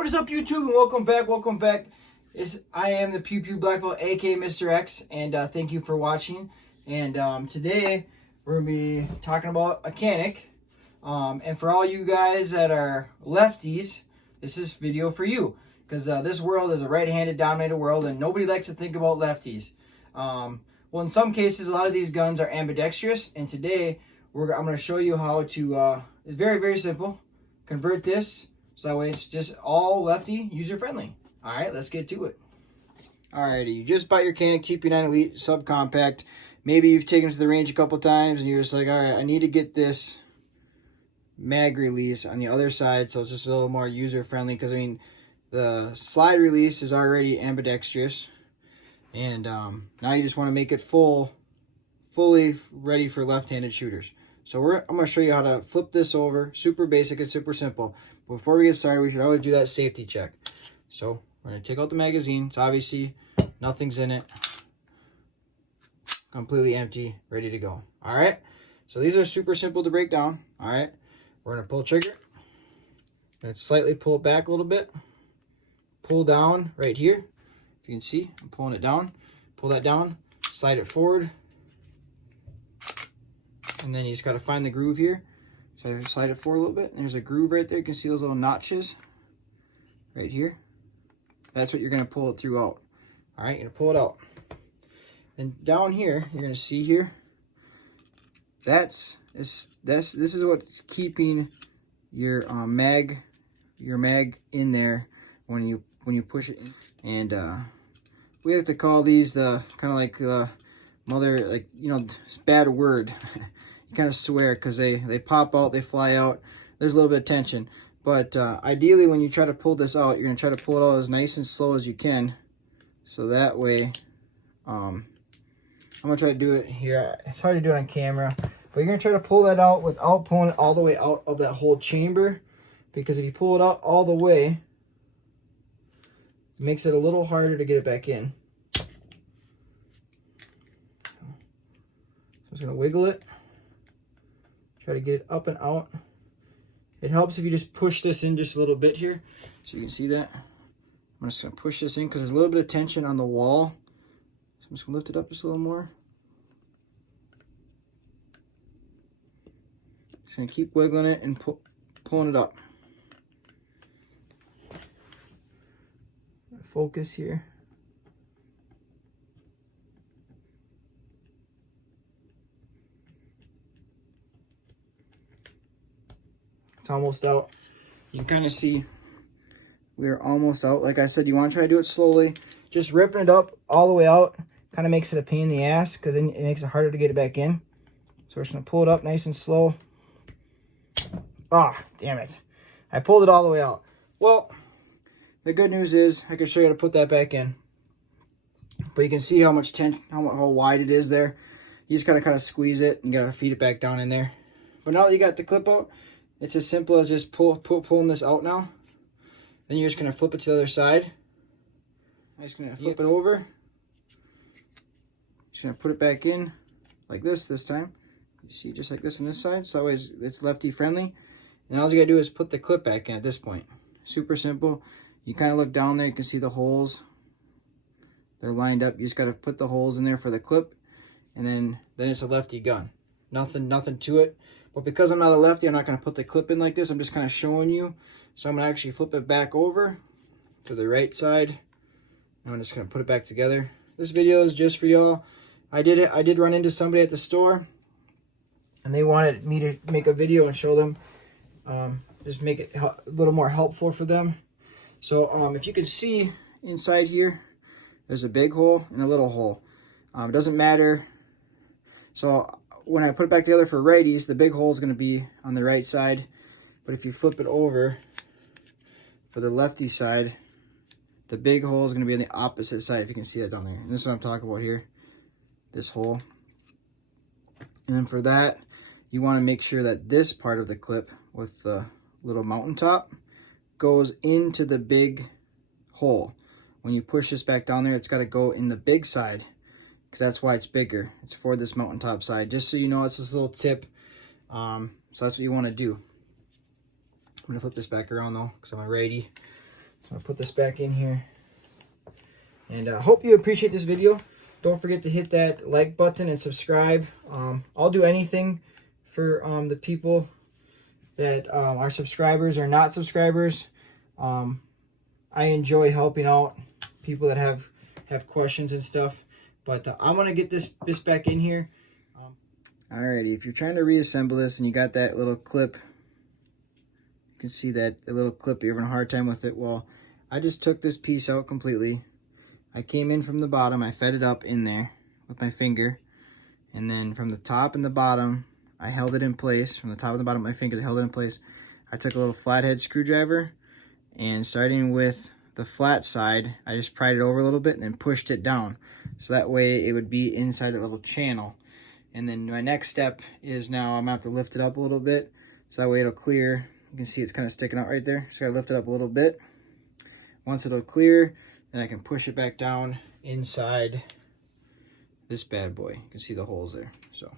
What is up, YouTube, and welcome back. I am the Pew Pew Black Belt, aka Mr. X, and thank you for watching. And today we're gonna be talking about a Canik. And for all you guys that are lefties, this is video for you, because this world is a right-handed dominated world, and nobody likes to think about lefties. Well, in some cases, a lot of these guns are ambidextrous, and today I'm going to show you how to. It's very simple. Convert this. So that way it's just all lefty, user-friendly. All right, let's get to it. Alrighty, you just bought your Canik TP9 Elite subcompact. Maybe you've taken it to the range a couple times and you're just like, all right, I need to get this mag release on the other side so it's just a little more user-friendly, because I mean, the slide release is already ambidextrous, and now you just want to make it fully ready for left-handed shooters. So I'm going to show you how to flip this over. Super basic and super simple. Before we get started, we should always do that safety check. So we're going to take out the magazine. It's obviously nothing's in it. Completely empty, ready to go. All right. So these are super simple to break down. All right. We're going to pull trigger. And slightly pull it back a little bit. Pull down right here. If you can see, I'm pulling it down. Pull that down. Slide it forward. And then you just got to find the groove here. So I slide it forward a little bit. There's a groove right there. You can see those little notches right here. That's what you're going to pull it throughout. All right, you're going to pull it out. And down here, you're going to see here. This is what's keeping your mag in there when you push it. And we have to call these the kind of like the mother, like, you know, it's a bad word. You kind of swear because they pop out, they fly out. There's a little bit of tension. But ideally, when you try to pull this out, you're going to try to pull it out as nice and slow as you can. So that way, I'm going to try to do it here. It's hard to do it on camera. But you're going to try to pull that out without pulling it all the way out of that whole chamber. Because if you pull it out all the way, it makes it a little harder to get it back in. So I'm just going to wiggle it. Try to get it up and out. It helps if you just push this in just a little bit here. So you can see that. I'm just going to push this in because there's a little bit of tension on the wall. So I'm just going to lift it up just a little more. Just going to keep wiggling it and pulling it up. Focus here. It's almost out. You can kind of see we're almost out. Like I said, you want to try to do it slowly. Just ripping it up all the way out kind of makes it a pain in the ass, because then it makes it harder to get it back in. So we're just going to pull it up nice and slow. Ah, damn it. I pulled it all the way out. Well, the good news is I can show you how to put that back in. But you can see how much tension, how wide it is there. You just gotta kind of squeeze it and gotta feed it back down in there. But now that you got the clip out, it's as simple as just pulling this out now. Then you're just gonna flip it to the other side. I'm just gonna flip it over. Just gonna put it back in like this time. You see, just like this on this side. So that way it's lefty friendly. And all you gotta do is put the clip back in at this point. Super simple. You kind of look down there, you can see the holes. They're lined up. You just got to put the holes in there for the clip, and then it's a lefty gun. Nothing to it. But because I'm not a lefty, I'm not going to put the clip in like this. I'm just kind of showing you. So I'm going to actually flip it back over to the right side. And I'm just going to put it back together. This video is just for y'all. I did run into somebody at the store, and they wanted me to make a video and show them. Just make it a little more helpful for them. So if you can see inside here, there's a big hole and a little hole. It doesn't matter. So when I put it back together for righties, the big hole is going to be on the right side. But if you flip it over for the lefty side, the big hole is going to be on the opposite side, if you can see that down there. And this is what I'm talking about here, this hole. And then for that, you want to make sure that this part of the clip with the little mountaintop goes into the big hole. When you push this back down there, it's got to go in the big side, because that's why it's bigger. It's for this mountaintop side. Just so you know, it's this little tip. So that's what you want to do. I'm going to flip this back around though, because I'm a righty. So I'll put this back in here. And I hope you appreciate this video. Don't forget to hit that like button and subscribe. I'll do anything for the people that are subscribers or not subscribers. I enjoy helping out people that have questions and stuff. But I'm going to get this back in here. Alrighty, if you're trying to reassemble this and you got that little clip, you can see that the little clip, you're having a hard time with it. Well, I just took this piece out completely. I came in from the bottom, I fed it up in there with my finger, and then from the top and the bottom, I held it in place. From the top and the bottom of my fingers, I held it in place. I took a little flathead screwdriver, and starting with the flat side, I just pried it over a little bit and then pushed it down. So that way it would be inside that little channel. And then my next step is now I'm gonna have to lift it up a little bit, so that way it'll clear. You can see it's kind of sticking out right there. So I lift it up a little bit. Once it'll clear, then I can push it back down inside this bad boy. You can see the holes there. So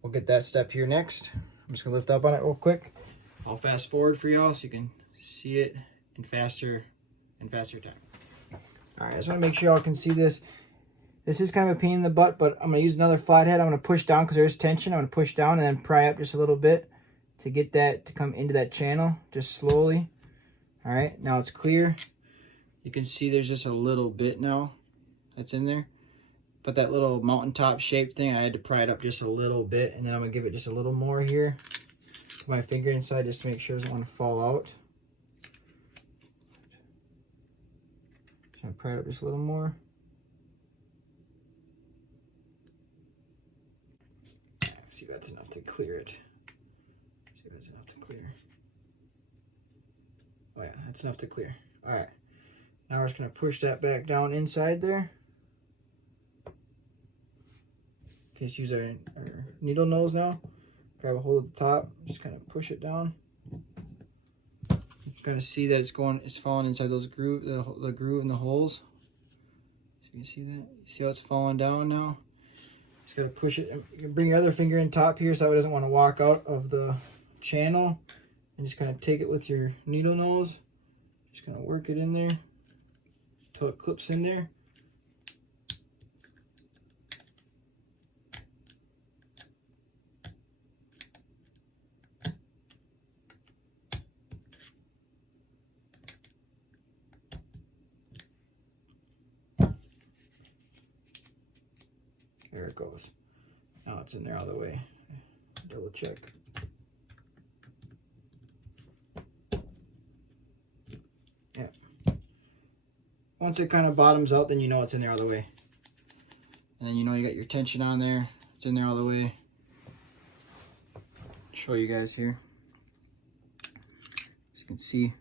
we'll get that step here next. I'm just gonna lift up on it real quick. I'll fast forward for y'all so you can see it in faster time. All right, I just wanna make sure y'all can see this. This is kind of a pain in the butt, but I'm going to use another flathead. I'm going to push down because there's tension. I'm going to push down and then pry up just a little bit to get that to come into that channel, just slowly. All right, now it's clear. You can see there's just a little bit now that's in there. But that little mountaintop shaped thing, I had to pry it up just a little bit, and then I'm going to give it just a little more here. Put my finger inside just to make sure it doesn't want to fall out. So I'm going to pry it up just a little more. See if that's enough to clear it. See if that's enough to clear. Oh yeah, that's enough to clear. All right, now we're just gonna push that back down inside there. Just use our needle nose now. Grab a hold of the top, just kind of push it down. You're gonna see that it's falling inside those groove, the groove and the holes. So you see that? You see how it's falling down now? Just gotta push it. You can bring your other finger in top here so it doesn't want to walk out of the channel, and just kind of take it with your needle nose. Just kind of work it in there until it clips in there. There it goes. Now it's in there all the way. Double check. Yeah. Once it kind of bottoms out, then you know it's in there all the way. And then you know you got your tension on there. It's in there all the way. Show you guys here. As you can see,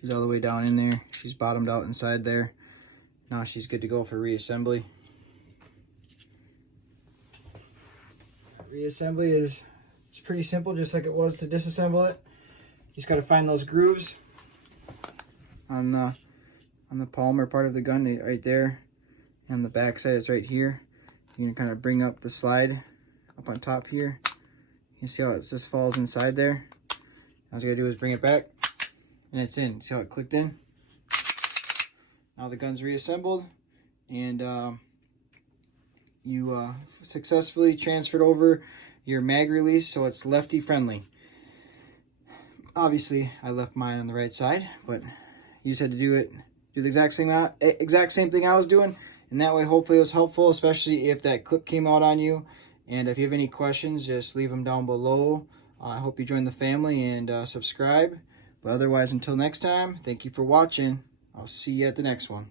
she's all the way down in there. She's bottomed out inside there. Now she's good to go for reassembly. Reassembly it's pretty simple, just like it was to disassemble it. Just got to find those grooves on the palmer part of the gun right there, and on the back side it's right here. You're gonna kind of bring up the slide up on top here. You can see how it just falls inside there. All you gotta do is bring it back, and it's in. See how it clicked in? Now the gun's reassembled, and you successfully transferred over your mag release, so it's lefty friendly. Obviously, I left mine on the right side, but you just had to do the exact same thing I was doing, and that way hopefully it was helpful, especially if that clip came out on you. And if you have any questions, just leave them down below. I hope you join the family and subscribe. But otherwise, until next time, thank you for watching. I'll see you at the next one.